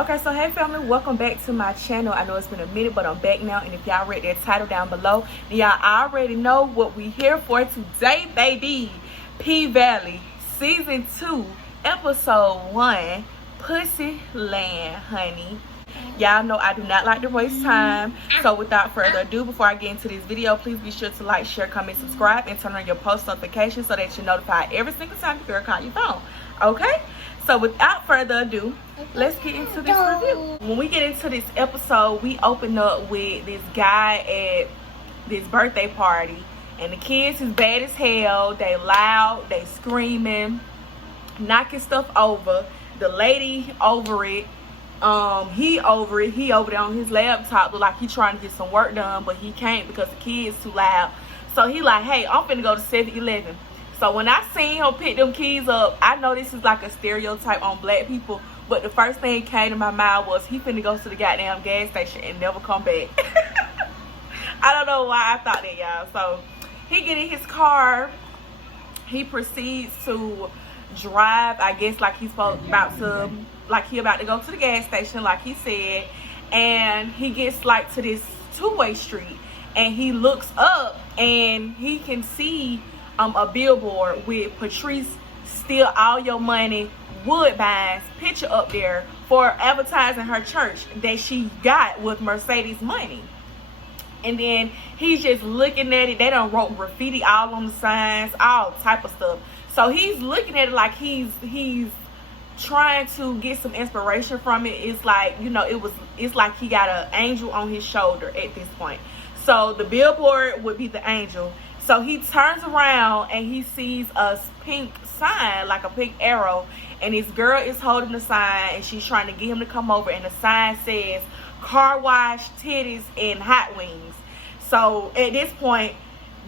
Okay, so hey family, welcome back to my channel. I know it's been a minute, but I'm back now, and if y'all read that title down below, then y'all already know what we here for today, baby. P Valley season 2 episode 1, Pussyland, honey. Y'all know I do not like to waste time, so without further ado, before I get into this video, please be sure to like, share, comment, subscribe, and turn on your post notifications so that you're notified every single time your girl calls your phone. Okay, so without further ado, let's get into this review. When we get into this episode, we open up with this guy at this birthday party, and the kids is bad as hell. They loud, they screaming, knocking stuff over. The lady over it. He over there on his laptop, look like he trying to get some work done, but he can't because the kid's too loud. So he like, hey, I'm finna go to 7-Eleven. So when I seen him pick them keys up, I know this is like a stereotype on black people, but the first thing that came to my mind was he finna go to the goddamn gas station and never come back. I don't know why I thought that, y'all. So he get in his car, he proceeds to drive, I guess like he's about to go to the gas station, like he said, and he gets like to this two-way street, and he looks up and he can see a billboard with Patrice Steal All Your Money Woodbine's picture up there for advertising her church that she got with Mercedes money. And then he's just looking at it. They done wrote graffiti all on the signs, all type of stuff. So he's looking at it like he's trying to get some inspiration from it. It's like, you know, it's like he got an angel on his shoulder at this point. So the billboard would be the angel. So he turns around and he sees a pink sign, like a pink arrow, and his girl is holding the sign and she's trying to get him to come over, and the sign says car wash, titties, and hot wings. So at this point,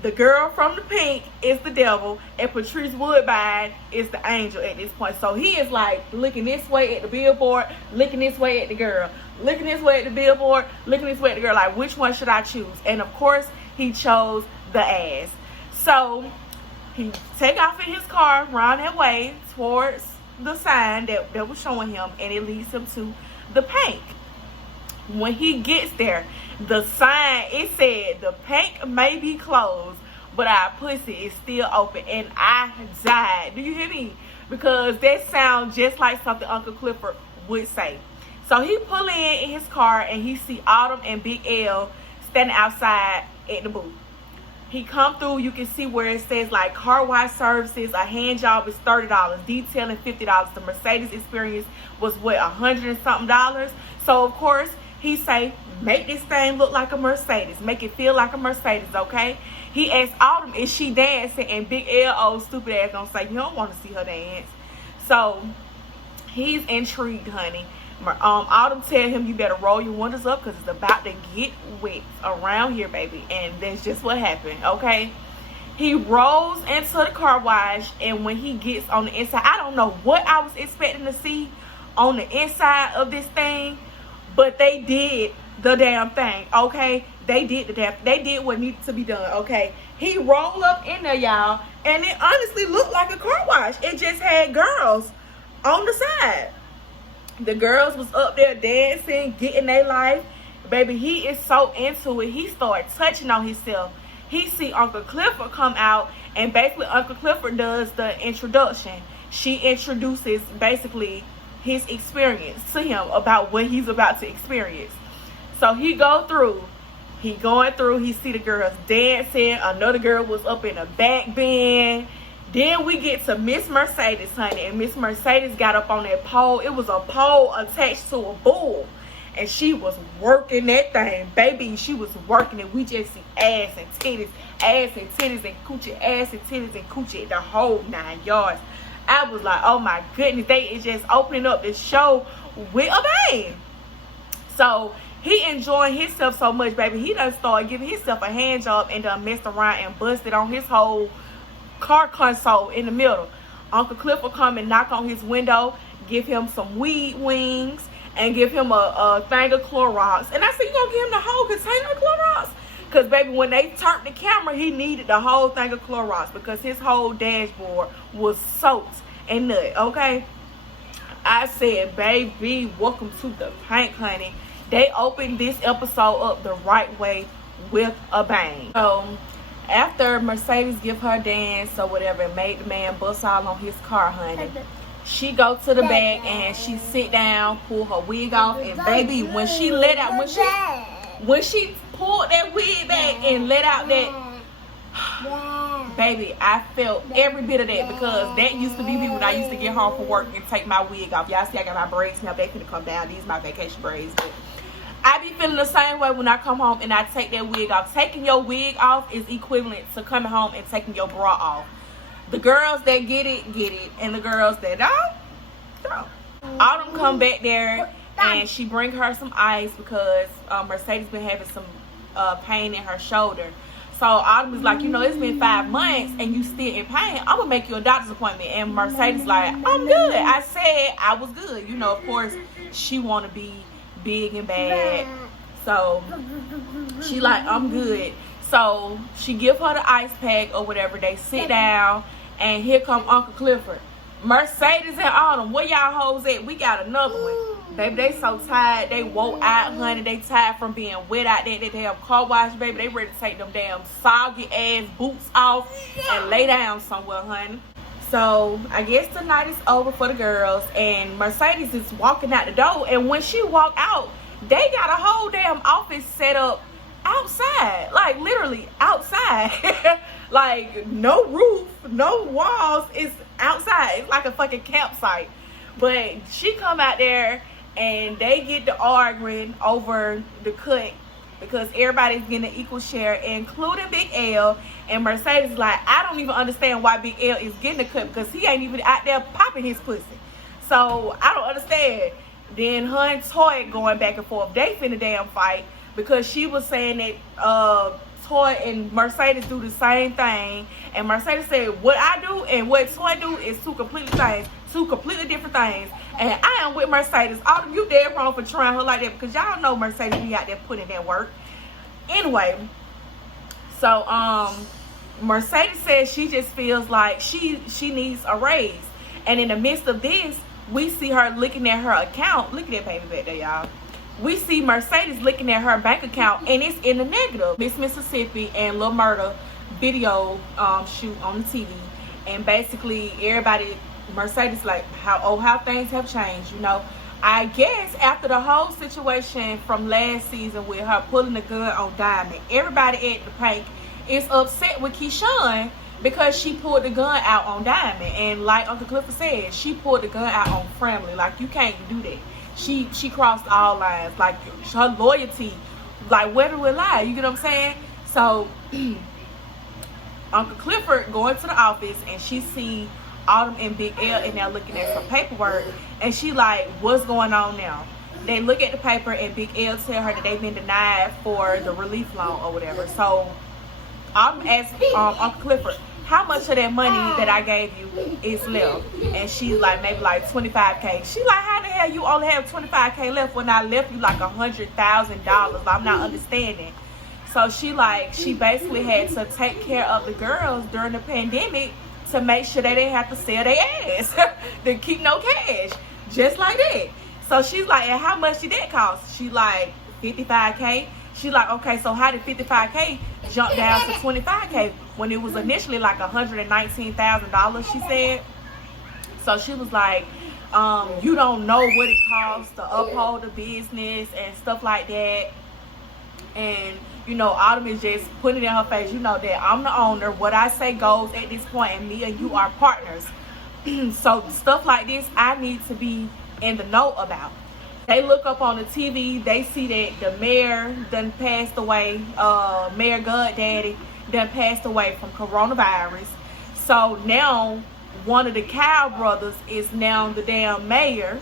the girl from the pink is the devil, and Patrice Woodbine is the angel at this point. So he is like looking this way at the billboard, looking this way at the girl, looking this way at the billboard, looking this way at the girl, like which one should I choose? And of course, he chose the ass. So he take off in his car, run that way towards the sign that was showing him, and it leads him to the pink. When he gets there, the sign, it said the pink may be closed, but our pussy is still open, and I died. Do you hear me? Because that sounds just like something Uncle Clifford would say. So he pull in his car, and he see Autumn and Big L standing outside at the booth. He come through, you can see where it says like car wash services, a hand job is $30, detailing $50. The Mercedes experience was what, $100 and something. So of course he say, make this thing look like a Mercedes, make it feel like a Mercedes, okay? He asked Autumn, is she dancing? And Big L, old stupid ass, gonna say, you don't want to see her dance. So he's intrigued, honey. Autumn tell him, you better roll your windows up because it's about to get wet around here, baby. And that's just what happened, okay? He rolls into the car wash, and when he gets on the inside, I don't know what I was expecting to see on the inside of this thing, but they did the damn thing, okay? They did what needed to be done, okay? He rolled up in there, y'all, and it honestly looked like a car wash. It just had girls on the side. The girls was up there dancing, getting their life. Baby, he is so into it. He started touching on himself. He see Uncle Clifford come out, and basically Uncle Clifford does the introduction. She introduces basically his experience to him about what he's about to experience. So he going through, he see the girls dancing. Another girl was up in the back bend. Then we get to Miss Mercedes, honey, and Miss Mercedes got up on that pole. It was a pole attached to a bull, and she was working that thing, baby. She was working it. We just see ass and titties and coochie, ass and titties and coochie, the whole 9 yards. I was like, oh my goodness, they is just opening up the show with a bang. So he enjoying himself so much, baby. He done started giving himself a hand job and done messed around and busted on his whole car console in the middle. Uncle Clifford come and knock on his window, give him some weed wings, and give him a thing of Clorox. And I said, you gonna give him the whole container of Clorox? Because baby, when they turned the camera, he needed the whole thing of Clorox because his whole dashboard was soaked in nut, okay? I said, baby, welcome to the prank, honey. They opened this episode up the right way with a bang. So after Mercedes give her dance or whatever and made the man bust all on his car, honey, she go to the back and she sit down, pull her wig off, and baby, when she let out, when she pulled that wig back and let out that, baby, I felt every bit of that, because that used to be me when I used to get home from work and take my wig off. Y'all see I got my braids now, they finna come down. These my vacation braids, but I be feeling the same way when I come home and I take that wig off. Taking your wig off is equivalent to coming home and taking your bra off. The girls that get it, and the girls that don't. Autumn come back there and she bring her some ice because Mercedes been having some pain in her shoulder. So Autumn is like, you know, it's been 5 months and you still in pain. I'm gonna make you a doctor's appointment. And Mercedes like, I'm good. I said I was good. You know, of course, she wanna be big and bad. So she like, I'm good. So she give her the ice pack or whatever. They sit down and here come Uncle Clifford. Mercedes and Autumn, where y'all hoes at? We got another one. Baby, they so tired. They woke out, honey. They tired from being wet out there. They damn car wash, baby. They ready to take them damn soggy ass boots off and lay down somewhere, honey. So I guess the night is over for the girls, and Mercedes is walking out the door. And when she walked out, they got a whole damn office set up outside, like literally outside. Like no roof, no walls. It's outside. It's like a fucking campsite. But she come out there and they get to arguing over the cut, because everybody's getting an equal share, including Big L. And Mercedes is like, I don't even understand why Big L is getting a cut, because he ain't even out there popping his pussy. So I don't understand. Then her and Toy going back and forth. They finna damn fight, because she was saying that Toy and Mercedes do the same thing. And Mercedes said, what I do and what Toy do is two completely different things. And I am with Mercedes. Autumn, you dead wrong for trying her like that, because y'all know Mercedes be out there putting that work. Anyway, so Mercedes says she just feels like she needs a raise. And in the midst of this, we see her looking at her account. Look at that baby back there, y'all. We see Mercedes looking at her bank account, and it's in the negative. Miss Mississippi and Lil Murda video shoot on the TV, and basically everybody, Mercedes like, how things have changed, you know. I guess after the whole situation from last season with her pulling the gun on Diamond, everybody at the prank is upset with Keyshawn because she pulled the gun out on Diamond. And like Uncle Clifford said, she pulled the gun out on Family. Like, you can't do that. She crossed all lines. Like, her loyalty, like, where do it lie? You get what I'm saying? So Uncle Clifford going to the office, and she see Autumn and Big L in there looking at some paperwork, and she like, what's going on now? They look at the paper, and Big L tell her that they've been denied for the relief loan or whatever. So Autumn asked Uncle Clifford, how much of that money that I gave you is left? And she's like, maybe like $25K. She like, how the hell you only have $25K left when I left you like $100,000? I'm not understanding. So she like, she basically had to take care of the girls during the pandemic to make sure they didn't have to sell their ass to keep no cash, just like that. So she's like, and how much did that cost? She like, $55K. She like, okay, so how did $55K jump down to $25K when it was initially like $119,000, she said. So she was like, you don't know what it costs to uphold the business and stuff like that. And you know, Autumn is just putting it in her face, you know, that I'm the owner. What I say goes at this point, and me and you are partners. So stuff like this, I need to be in the know about. They look up on the TV, they see that the mayor done passed away. Mayor Goddaddy done passed away from coronavirus. So now one of the Cow brothers is now the damn mayor.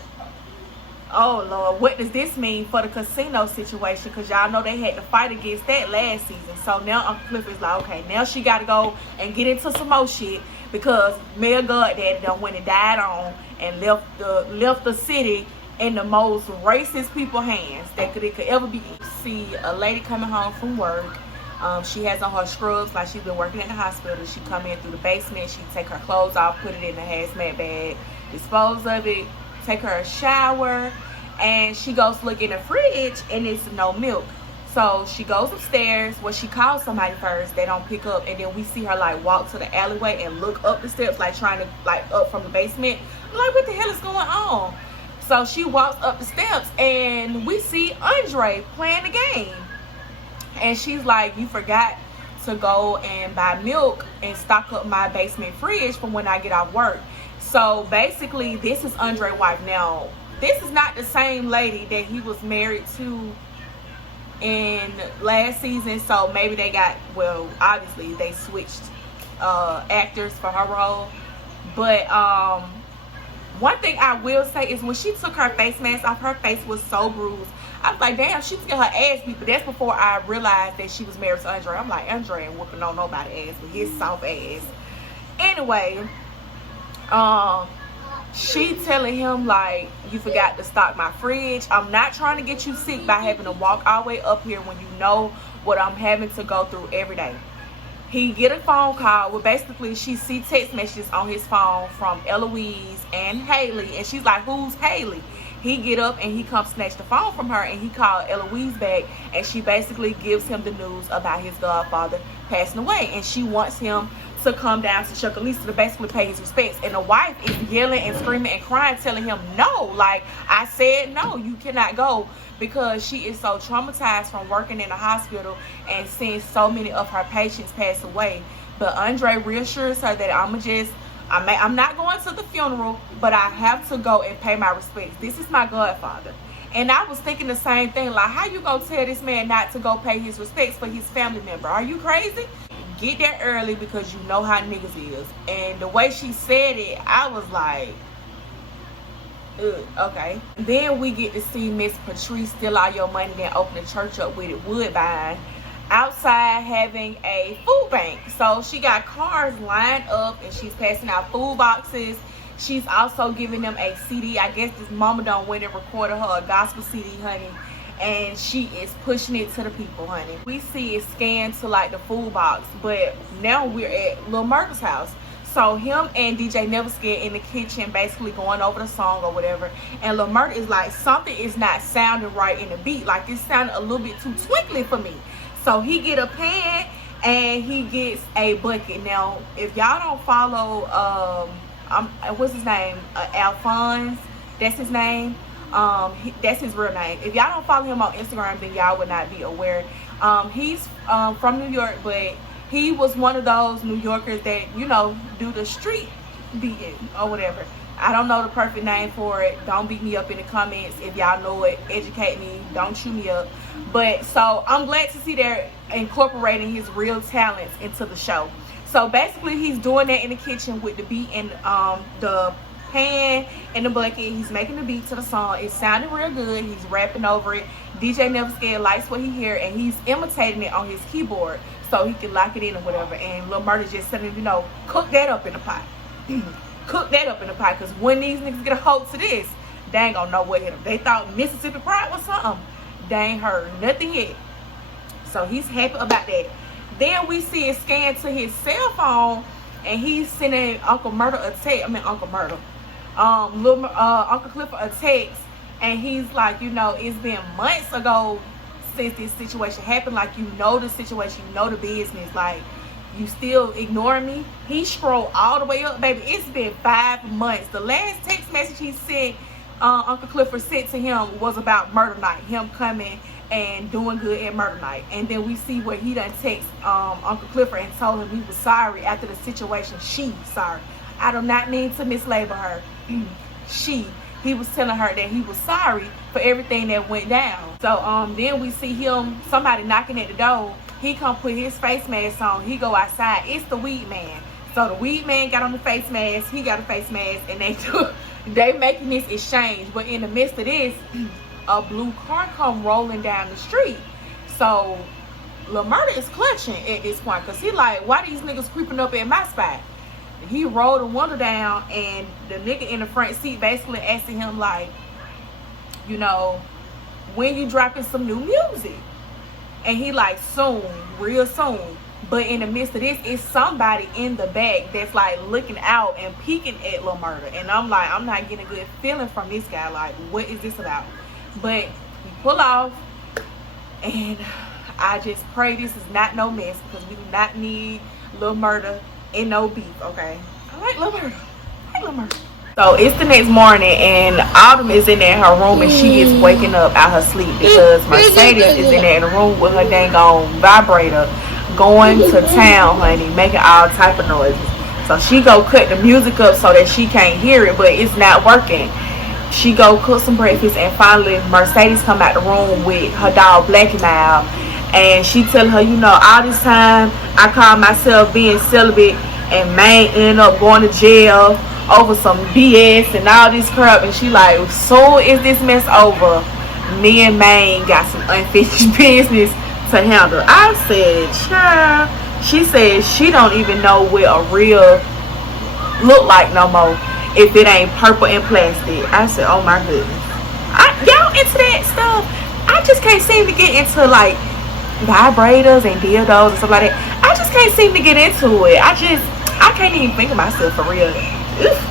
Oh Lord, what does this mean for the casino situation? Because y'all know they had to fight against that last season. So now Uncle Cliff is like, okay, now she got to go and get into some more shit, because Mayor Goddaddy done went and died on and left the city in the most racist people hands that it could ever be. See a lady coming home from work. She has on her scrubs like she's been working in the hospital. She come in through the basement. She take her clothes off, put it in the hazmat bag, dispose of it, take her a shower, and she goes to look in the fridge and it's no milk. So she goes upstairs. Well, she calls somebody first. They don't pick up, and then we see her like walk to the alleyway and look up the steps, like trying to like up from the basement. I'm like, what the hell is going on? So she walks up the steps and we see Andre playing the game, and she's like, you forgot to go and buy milk and stock up my basement fridge from when I get off work. So basically, this is Andre's wife. Now, this is not the same lady that he was married to in last season. So maybe they got, well, obviously they switched actors for her role. But one thing I will say is when she took her face mask off, her face was so bruised. I was like, damn, she was getting her ass beat. But that's before I realized that she was married to Andre. I'm like, Andre ain't whooping on nobody's ass with his soft ass. Anyway, she telling him like, you forgot to stock my fridge. I'm not trying to get you sick by having to walk all the way up here when you know what I'm having to go through every day. He get a phone call. Well, basically, she see text messages on his phone from Eloise and Haley. And she's like, who's Haley? He get up and he comes snatch the phone from her, and he called Eloise back. And she basically gives him the news about his godfather passing away. And she wants him to come down to Chucalissa to basically pay his respects. And the wife is yelling and screaming and crying, telling him, no, like, I said no, you cannot go, because she is so traumatized from working in a hospital and seeing so many of her patients pass away. But Andre reassures her that I'm not going to the funeral, but I have to go and pay my respects. This is my godfather. And I was thinking the same thing, like, how you gonna tell this man not to go pay his respects for his family member? Are you crazy? Get there early, because you know how niggas is. And the way she said it, I was like, ugh, okay. Then we get to see Miss Patrice steal all your money, then open the church up with it, Woodbine, outside having a food bank. So she got cars lined up and she's passing out food boxes. She's also giving them a CD. I guess this mama done went and recorded her a gospel CD, honey. And she is pushing it to the people, honey. We see it scanned to like the food box, but now we're at Lil Murder's house. So him and DJ Never Scared in the kitchen basically going over the song or whatever. And Lil Murder is like, something is not sounding right in the beat. Like, it sounded a little bit too twinkly for me. So he get a pan and he gets a bucket. Now, if y'all don't follow, what's his name? Alphonse, that's his name. That's his real name. If y'all don't follow him on Instagram, then y'all would not be aware. He's from New York, but he was one of those New Yorkers that, you know, do the street beating or whatever. I don't know the perfect name for it. Don't beat me up in the comments. If y'all know it, educate me. Don't chew me up. But so I'm glad to see they're incorporating his real talents into the show. So basically, he's doing that in the kitchen with the beat and the pan and the bucket. He's making the beat to the song. It sounded real good. He's rapping over it. DJ Never Scared likes what he hear, and he's imitating it on his keyboard so he can lock it in or whatever. And Lil Murder just telling him, you know, cook that up in the pot. Cook that up in the pot, because when these niggas get a hold to this, they ain't gonna know what hit them. They thought Mississippi Pride was something. They ain't heard nothing yet. So he's happy about that. Then we see it scanned to his cell phone, and he's sending Uncle Murder a text. Uncle Clifford a text, and he's like, you know, it's been months ago since this situation happened. Like, you know the situation, you know the business. Like, you still ignoring me? He scrolled all the way up, baby. It's been 5 months. The last text message he sent, Uncle Clifford sent to him, was about murder night. Him coming and doing good at murder night. And then we see where he done text Uncle Clifford and told him he was sorry after the situation. Sorry. I do not mean to mislabel her. He was telling her that he was sorry for everything that went down. So then we see him, somebody knocking at the door. He come put his face mask on. He go outside. It's the weed man. So the weed man got on the face mask. He got a face mask, and they making this exchange. But in the midst of this, a blue car come rolling down the street. So Lil Murder is clutching at this point, because he like, why these niggas creeping up in my spot? And he rolled the window down, and the nigga in the front seat basically asking him like, you know, when you dropping some new music? And he like, soon, real soon. But in the midst of this, it's somebody in the back that's like looking out and peeking at Lil Murda. And I'm like, I'm not getting a good feeling from this guy. Like, what is this about? But we pull off, and I just pray this is not no mess, because we do not need Lil Murda in no beef, okay? I like Lil Murda. I like Lil Murda. So it's the next morning, and Autumn is in there in her room, and she is waking up out her sleep because Mercedes is in there in the room with her dang on vibrator, going to town, honey, making all type of noises. So she go cut the music up so that she can't hear it, but it's not working. She go cook some breakfast, and finally Mercedes come out the room with her dog Blackie Mile, and she tell her, you know, all this time I call myself being celibate, and man end up going to jail over some BS and all this crap. And she like, soon as this mess over, me and Maine got some unfinished business to handle. I said, child. She said she don't even know what a real look like no more if it ain't purple and plastic. I said, oh my goodness. Y'all into that stuff? I just can't seem to get into like vibrators and dildos and stuff like that. I just can't seem to get into it. I can't even think of myself for real.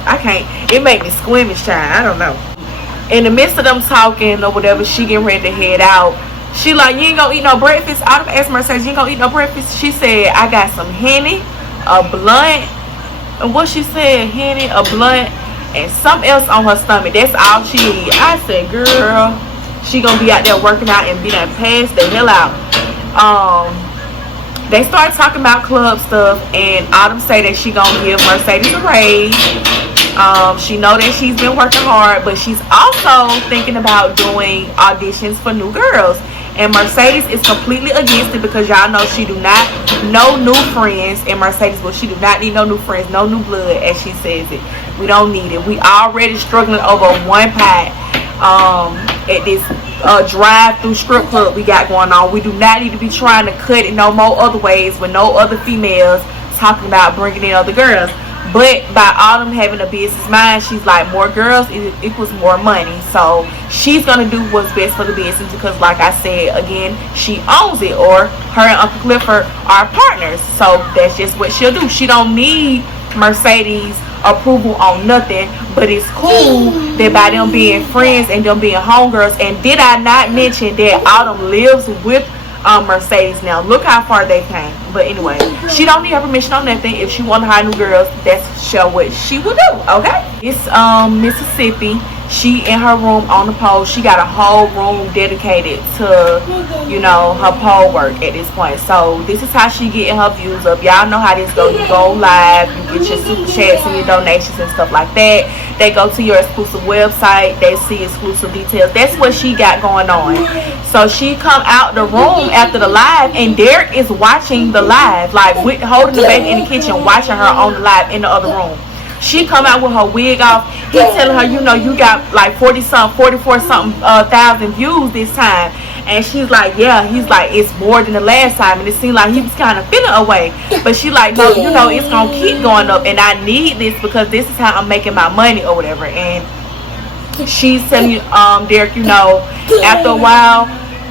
I can't. It make me squeamish, child. I don't know. In the midst of them talking or whatever, she getting ready to head out. She like, you ain't gonna eat no breakfast? I asked Mercedes, you ain't gonna eat no breakfast? She said, I got some Henny, a blunt, and what she said, Henny, a blunt, and something else on her stomach. That's all she need. I said, girl, she gonna be out there working out and be done passed the hell out. They started talking about club stuff, and Autumn say that she gonna give Mercedes a raise. She know that she's been working hard, but she's also thinking about doing auditions for new girls. And Mercedes is completely against it because y'all know she do not know new friends. And Mercedes, well, she do not need no new friends, no new blood, as she says it. We don't need it. We already struggling over one pot at this drive-through strip club we got going on. We do not need to be trying to cut it no more other ways with no other females talking about bringing in other girls. But by Autumn having a business mind, she's like, more girls equals more money. So she's gonna do what's best for the business because, like I said again, she owns it, or her and Uncle Clifford are partners. So that's just what she'll do. She don't need Mercedes approval on nothing, but it's cool that by them being friends and them being homegirls. And did I not mention that Autumn lives with Mercedes now? Look how far they came. But anyway, she don't need her permission on nothing. If she want to hire new girls, that's what she will do. Okay, it's Mississippi. She in her room on the pole. She got a whole room dedicated to, you know, her pole work at this point. So this is how she getting her views up. Y'all know how this go. You go live, you get your super chats and your donations and stuff like that. They go to your exclusive website. They see exclusive details. That's what she got going on. So she come out the room after the live, and Derek is watching the live, like holding the baby in the kitchen, watching her on the live in the other room. She come out with her wig off. He telling her, you know, you got like 44 something thousand views this time. And she's like, yeah. He's like, it's more than the last time. And it seemed like he was kind of feeling away. But she like, no, you know, it's going to keep going up. And I need this because this is how I'm making my money or whatever. And she's telling you, Derek, you know, after a while,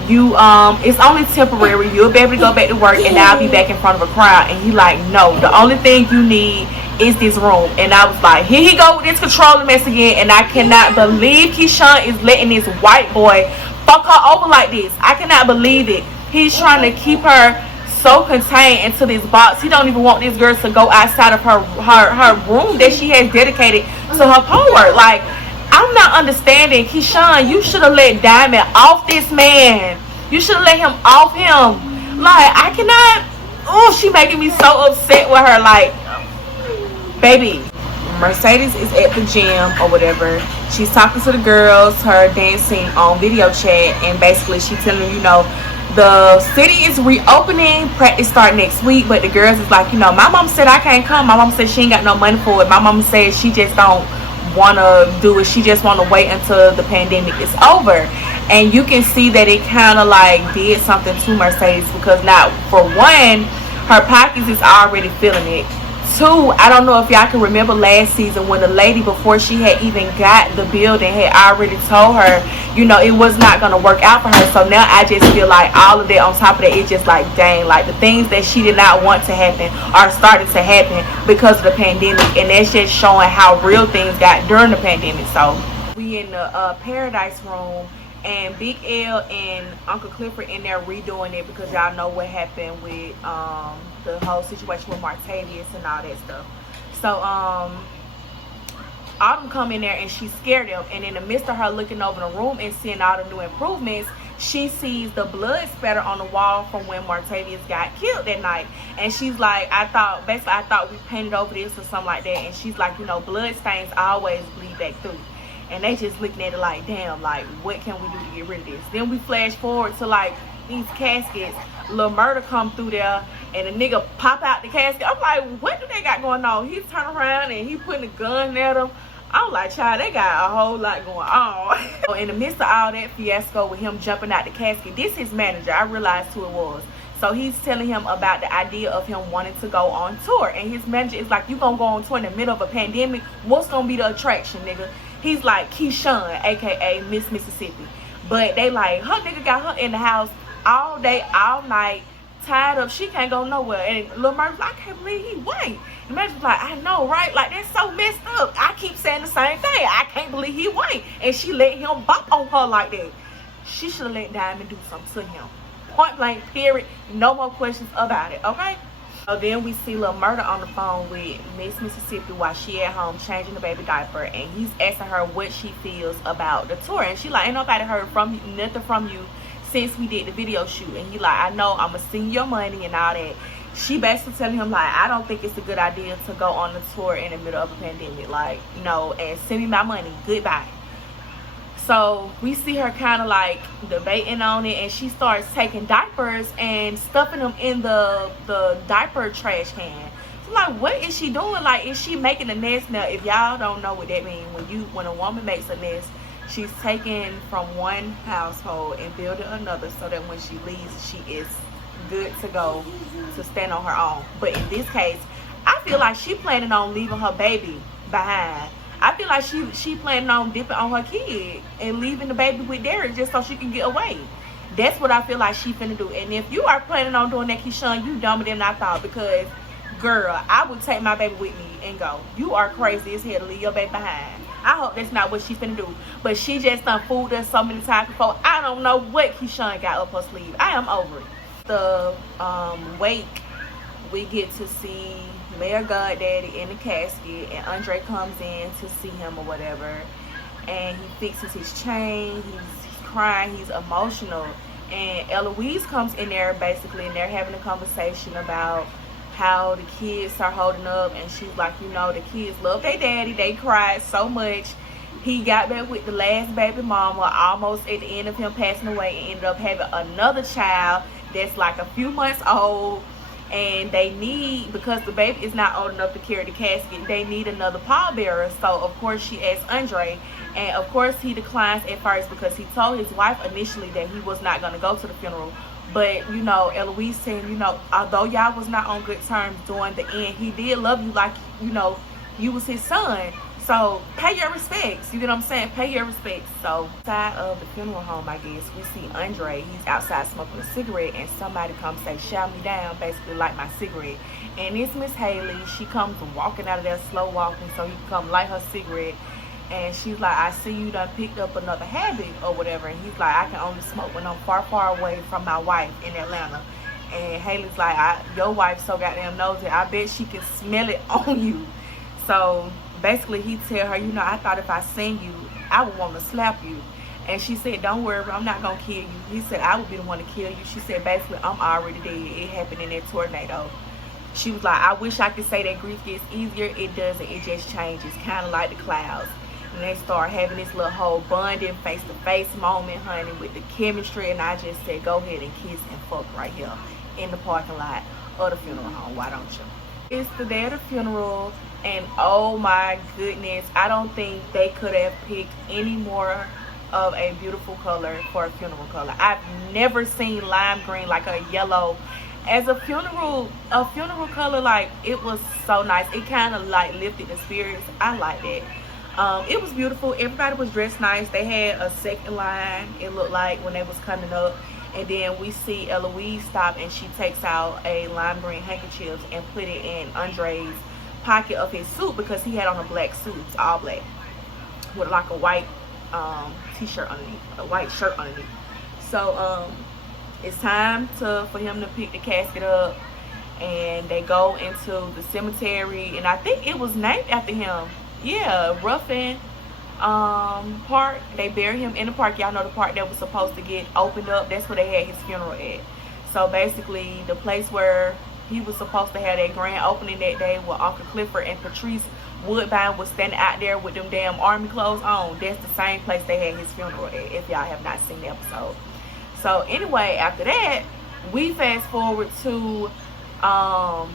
you it's only temporary. You'll be able to go back to work, and I'll be back in front of a crowd. And he like, no, the only thing you need is this room. And I was like, here he go with this controlling mess again. And I cannot believe Keyshawn is letting this white boy fuck her over like this. I cannot believe it. He's trying to keep her so contained into this box. He don't even want this girl to go outside of her room that she has dedicated to her pole work. Like, I'm not understanding. Keyshawn, you should have let Diamond off this man. You should have let him off him. Like, I cannot. Oh, she making me so upset with her. Like, baby, Mercedes is at the gym or whatever. She's talking to the girls, her dancing on video chat, and basically she telling them, you know, the city is reopening, practice start next week, but the girls is like, you know, my mom said I can't come. My mom said she ain't got no money for it. My mom said she just don't want to do it. She just want to wait until the pandemic is over. And you can see that it kind of like did something to Mercedes, because now, for one, her pockets is already feeling it. Two, I don't know if y'all can remember last season when the lady, before she had even got the building, had already told her, you know, it was not going to work out for her. So now I just feel like all of that on top of that, it's just like, dang, like the things that she did not want to happen are starting to happen because of the pandemic. And that's just showing how real things got during the pandemic. So we in the Paradise Room, and Big L and Uncle Clifford in there redoing it because y'all know what happened with the whole situation with Martavius and all that stuff. So Autumn come in there and she scared them, and in the midst of her looking over the room and seeing all the new improvements, she sees the blood spatter on the wall from when Martavius got killed that night. And she's like, I thought we painted over this or something like that. And she's like, you know, blood stains always bleed back through. And they just looking at it like, damn, like, what can we do to get rid of this? Then we flash forward to, like, these caskets. Lil Murder come through there, and the nigga pop out the casket. I'm like, what do they got going on? He's turning around, and he putting a gun at them. I'm like, child, they got a whole lot going on. So in the midst of all that fiasco with him jumping out the casket, this his manager. I realized who it was. So he's telling him about the idea of him wanting to go on tour. And his manager is like, you gonna go on tour in the middle of a pandemic? What's gonna be the attraction, nigga? He's like, Keyshawn, aka Miss Mississippi. But they like, her nigga got her in the house all day, all night, tied up. She can't go nowhere. And Lil Murder's like, I can't believe he white. The manager's like, I know, right? Like, that's so messed up. I keep saying the same thing. I can't believe he white. And she let him bop on her like that. She should have let Diamond do something to him. Point blank, period. No more questions about it, okay? So then we see Lil Murder on the phone with Miss Mississippi while she at home changing the baby diaper, and he's asking her what she feels about the tour. And she like, ain't nobody heard from you, nothing from you since we did the video shoot. And he like, I know, I'm gonna send you your money and all that. She basically telling him like, I don't think it's a good idea to go on the tour in the middle of a pandemic. Like, no, and send me my money, goodbye. So we see her kind of like debating on it, and she starts taking diapers and stuffing them in the diaper trash can. So like, what is she doing? Like, is she making a nest? Now, if y'all don't know what that means, when a woman makes a nest, she's taking from one household and building another so that when she leaves, she is good to go to stand on her own. But in this case, I feel like she planning on leaving her baby behind. I feel like she planning on dipping on her kid and leaving the baby with Derek just so she can get away. That's what I feel like she finna do. And if you are planning on doing that, Keyshawn, you dumber than I thought. Because, girl, I would take my baby with me and go. You are crazy as hell to leave your baby behind. I hope that's not what she finna do. But she just done fooled us so many times before. I don't know what Keyshawn got up her sleeve. I am over it. The wake, we get to see Mayor Goddaddy in the casket, and Andre comes in to see him or whatever, and he fixes his chain. He's crying, he's emotional, and Eloise comes in there basically, and they're having a conversation about how the kids are holding up, and she's like, you know, the kids love their daddy. They cried so much. He got back with the last baby mama almost at the end of him passing away, and ended up having another child that's like a few months old. And they need, because the baby is not old enough to carry the casket, they need another pallbearer. So of course she asked Andre, and of course he declines at first because he told his wife initially that he was not going to go to the funeral. But you know, Eloise saying, you know, although y'all was not on good terms during the end, he did love you like, you know, you was his son. So pay your respects. You get what I'm saying? Pay your respects. So outside of the funeral home, I guess, we see Andre. He's outside smoking a cigarette, and somebody comes say, shout me down, basically light my cigarette. And it's Miss Haley. She comes walking out of there, slow walking, so he can come light her cigarette. And she's like, I see you done picked up another habit or whatever. And he's like, I can only smoke when I'm far, far away from my wife in Atlanta. And Haley's like, your wife's so goddamn nosy. I bet she can smell it on you. So basically he tell her, you know, I thought if I seen you, I would want to slap you. And she said, don't worry, I'm not going to kill you. He said, I would be the one to kill you. She said, basically, I'm already dead. It happened in that tornado. She was like, I wish I could say that grief gets easier. It doesn't. It just changes, kind of like the clouds. And they start having this little whole bonding face-to-face moment, honey, with the chemistry. And I just said, go ahead and kiss and fuck right here in the parking lot of the funeral home. Why don't you? It's the day of the funeral, and oh my goodness, I don't think they could have picked any more of a beautiful color for a funeral color. I've never seen lime green, like a yellow, As a funeral color, like, it was so nice. It kind of like lifted the spirits. I like that. It was beautiful. Everybody was dressed nice. They had a second line, it looked like, when they was coming up. And then we see Eloise stop, and she takes out a lime green handkerchief and put it in Andre's pocket of his suit, because he had on a black suit. It's all black with like a white t-shirt underneath, a white shirt underneath. So it's time for him to pick the casket up, and they go into the cemetery, and I think it was named after him. Yeah, Ruffin Park. They bury him in the park. Y'all know the park that was supposed to get opened up. That's where they had his funeral at. So basically, the place where he was supposed to have that grand opening that day, where Uncle Clifford and Patrice Woodbine was standing out there with them damn army clothes on, that's the same place they had his funeral at, if y'all have not seen the episode. So anyway, after that, we fast forward to I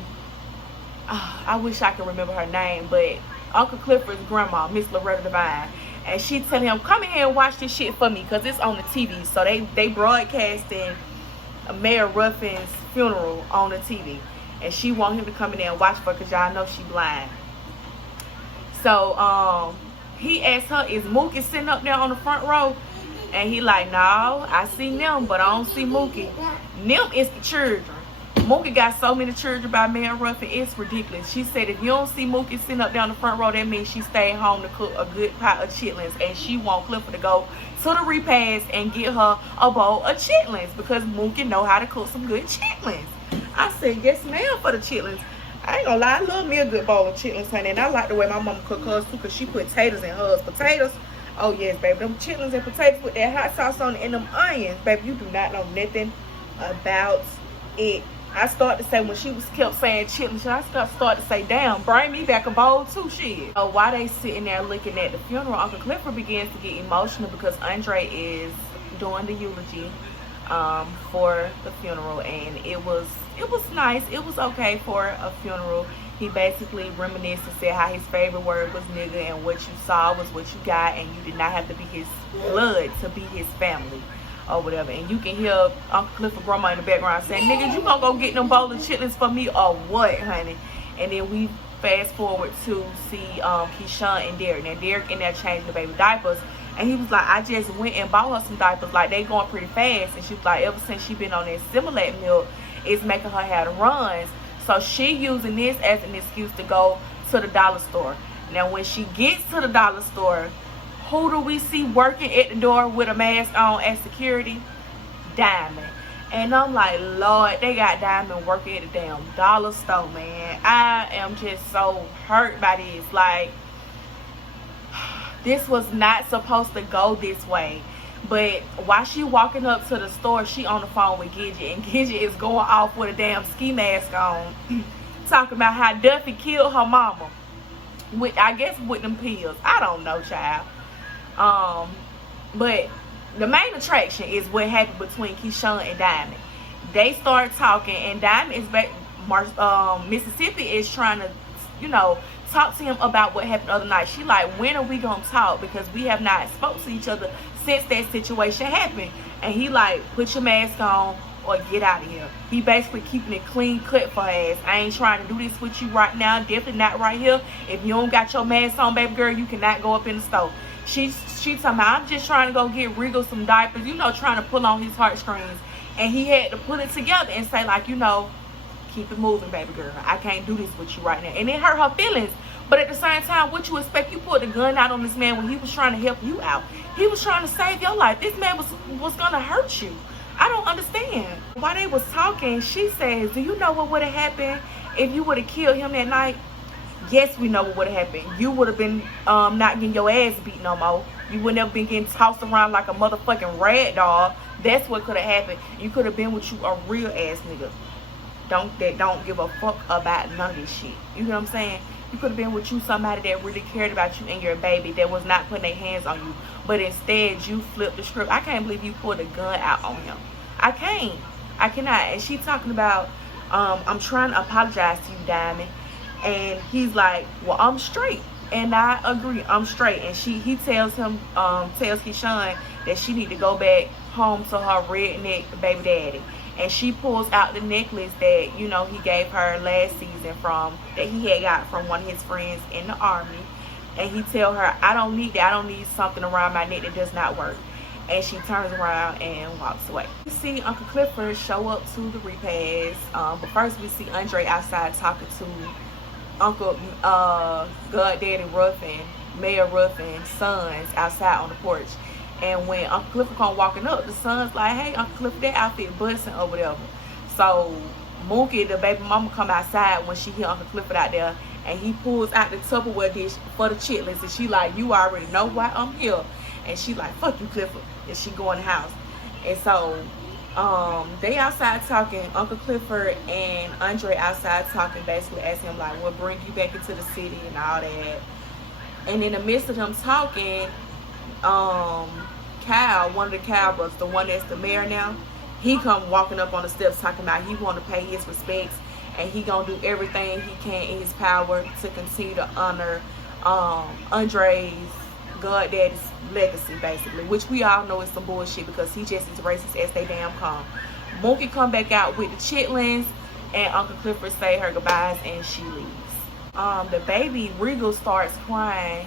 wish I could remember her name, but Uncle Clifford's grandma, Miss Loretta Devine, and she telling him, come in here and watch this shit for me, because it's on the TV. So they broadcasting Mayor Ruffin's funeral on the TV, and she want him to come in there and watch for her, because y'all know she blind. So he asked her, is Mookie sitting up there on the front row? And he like, no, I see Nim, but I don't see Mookie. Nim is the children. Mookie got so many children by Mayor Ruffin, it's ridiculous. She said if you don't see Mookie sitting up down the front row, that means she stayed home to cook a good pot of chitlins, and she want Clifford to go to the repast and get her a bowl of chitlins, because Mookie know how to cook some good chitlins. I said, yes ma'am, for the chitlins. I ain't gonna lie, I love me a good bowl of chitlins, honey, and I like the way my mama cook hers too, because she put taters in hers. Potatoes, oh yes, baby, them chitlins and potatoes with that hot sauce on it and them onions, baby, you do not know nothing about it. I started to say, when she was kept saying chitlins, I started to say, damn, bring me back a bowl too, shit. So while they sitting there looking at the funeral, Uncle Clifford begins to get emotional, because Andre is doing the eulogy for the funeral, and it was nice. It was okay for a funeral. He basically reminisced and said how his favorite word was nigga, and what you saw was what you got, and you did not have to be his blood to be his family, or whatever. And you can hear Uncle Clifford grandma in the background saying, niggas, you gonna go get them bowl of chitlins for me or what, honey? And then we fast forward to see Keyshawn and Derek. Now Derek in there changing the baby diapers, and he was like, I just went and bought her some diapers, like they going pretty fast. And she was like, ever since she been on that Similac milk, it's making her have the runs. So she using this as an excuse to go to the dollar store. Now when she gets to the dollar store, who do we see working at the door with a mask on as security? Diamond. And I'm like, Lord, they got Diamond working at the damn dollar store, man. I am just so hurt by this. Like, this was not supposed to go this way. But while she walking up to the store, she on the phone with Gidget, and Gidget is going off with a damn ski mask on, talking about how Duffy killed her mama with, I guess, with them pills. I don't know, child. But the main attraction is what happened between Keyshawn and Diamond. They start talking, and Diamond is back. Mississippi is trying to, you know, talk to him about what happened the other night. She like, when are we gonna talk, because we have not spoke to each other since that situation happened. And he like, put your mask on or get out of here. He basically keeping it clean cut for her ass. I ain't trying to do this with you right now, definitely not right here. If you don't got your mask on, baby girl, you cannot go up in the store. She talking about, I'm just trying to go get Regal some diapers, you know, trying to pull on his heartstrings. And he had to put it together and say, like, you know, keep it moving, baby girl. I can't do this with you right now. And it hurt her feelings. But at the same time, what you expect? You put the gun out on this man when he was trying to help you out. He was trying to save your life. This man was gonna hurt you. I don't understand. While they was talking, she says, do you know what would have happened if you would have killed him that night? Yes, we know what would have happened. You would have been not getting your ass beat no more. You would never been getting tossed around like a motherfucking rag doll. That's what could have happened. You could have been with you a real ass nigga. Don't give a fuck about none of this shit. You know what I'm saying? You could have been with you somebody that really cared about you and your baby, that was not putting their hands on you. But instead, you flipped the script. I can't believe you pulled a gun out on him. I can't. I cannot. And she talking about, I'm trying to apologize to you, Diamond. And he's like, well, I'm straight. And I agree, I'm straight. And he tells him, tells Keyshawn that she need to go back home to her redneck baby daddy. and she pulls out the necklace that, you know, he gave her last season from, that he had got from one of his friends in the army. And he tell her, I don't need that. I don't need something around my neck that does not work. And she turns around and walks away. We see Uncle Clifford show up to the repast. But first we see Andre outside talking to Uncle Goddaddy Ruffin, Mayor Ruffin's sons outside on the porch. And when Uncle Clifford come walking up, the son's like, hey, Uncle Clifford, that outfit busting or whatever. So Mookie, the baby mama, come outside when she hear Uncle Clifford out there, and he pulls out the Tupperware dish for the chitlins, and she like, you already know why I'm here. And she like, fuck you, Clifford. And she go in the house. And so they outside talking, Uncle Clifford and Andre outside talking, basically asking him like, what bring you back into the city and all that. And in the midst of them talking, Kyle, one of the Kyle brothers, the one that's the mayor now, he come walking up on the steps talking about he want to pay his respects, and he gonna do everything he can in his power to continue to honor Andre's Goddaddy's legacy, basically, which we all know is some bullshit because he just as racist as they damn come. Mookie come back out with the chitlins, and Uncle Clifford say her goodbyes and she leaves. The baby Regal starts crying,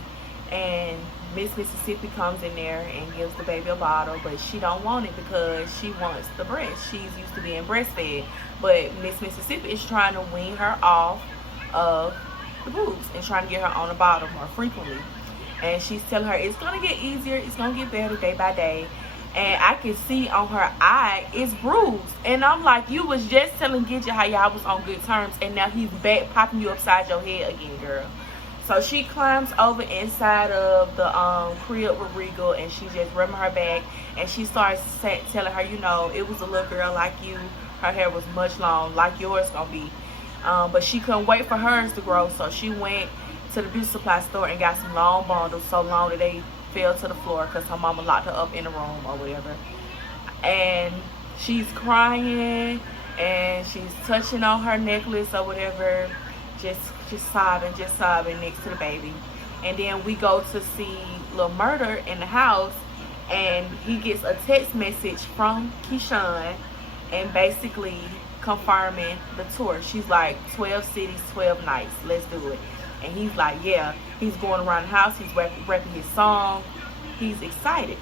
and Miss Mississippi comes in there and gives the baby a bottle, but she don't want it because she wants the breast. She's used to being breastfed, but Miss Mississippi is trying to wean her off of the boobs and trying to get her on the bottle more frequently. And she's telling her it's gonna get easier, it's gonna get better day by day. And I can see on her eye it's bruised. And I'm like, you was just telling Gidget how y'all was on good terms, and now he's back popping you upside your head again, girl. So she climbs over inside of the crib with Regal, and she just rubbing her back, and she starts telling her, you know, it was a little girl like you, her hair was much long, like yours gonna be. But she couldn't wait for hers to grow, so she went to the beauty supply store and got some long bundles, so long that they fell to the floor because her mama locked her up in the room or whatever. And she's crying, and she's touching on her necklace or whatever, just sobbing next to the baby. And then we go to see Lil Murder in the house, and he gets a text message from Keyshawn and basically confirming the tour. She's like, 12 cities, 12 nights, let's do it. And he's like, yeah. He's going around the house, he's rapping his song, he's excited.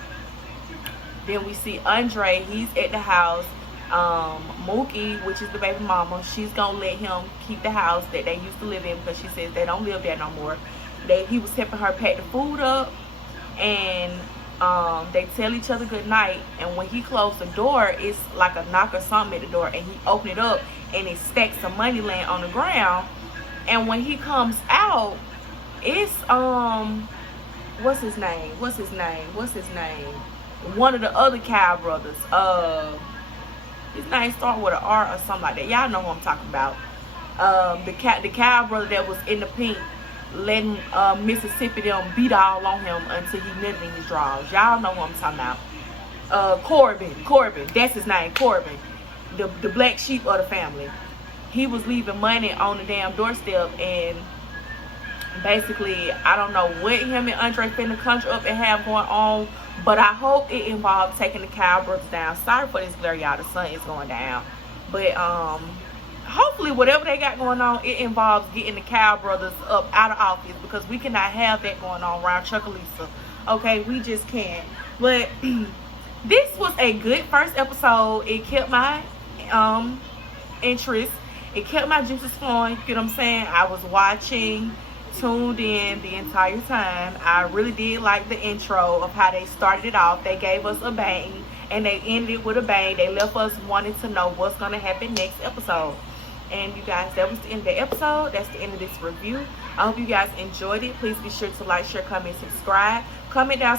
Then we see Andre, he's at the house. Mookie, which is the baby mama, she's gonna let him keep the house that they used to live in because she says they don't live there no more. He was helping her pack the food up, and they tell each other good night. And when he closed the door, it's like a knock or something at the door, and he opened it up, and it stacks some money laying on the ground. And when he comes out, it's what's his name? One of the other Kyle brothers. His name starts with an R or something like that. Y'all know who I'm talking about. The Kyle brother that was in the pink, letting Mississippi them beat all on him until he nutted in his drawers. Y'all know who I'm talking about. Corbin, that's his name, Corbin. The black sheep of the family. He was leaving money on the damn doorstep, and basically, I don't know what him and Andre finna conjure up and have going on, but I hope it involves taking the Kyle brothers down. Sorry for this glare, y'all. The sun is going down. But hopefully whatever they got going on, it involves getting the Kyle brothers up out of office, because we cannot have that going on around Chuckalisa. Okay, we just can't. But this was a good first episode. It kept my interest. It kept my juices flowing. You know what I'm saying? I was watching, tuned in the entire time. I really did like the intro of how they started it off. They gave us a bang, and they ended it with a bang. They left us wanting to know what's going to happen next episode. And you guys, that was the end of the episode. That's the end of this review. I hope you guys enjoyed it. Please be sure to like, share, comment, subscribe. Comment down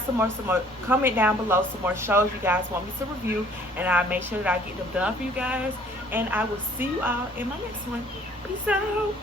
comment down below some more shows you guys want me to review, and I'll make sure that I get them done for you guys. And I will see you all in my next one. Peace out.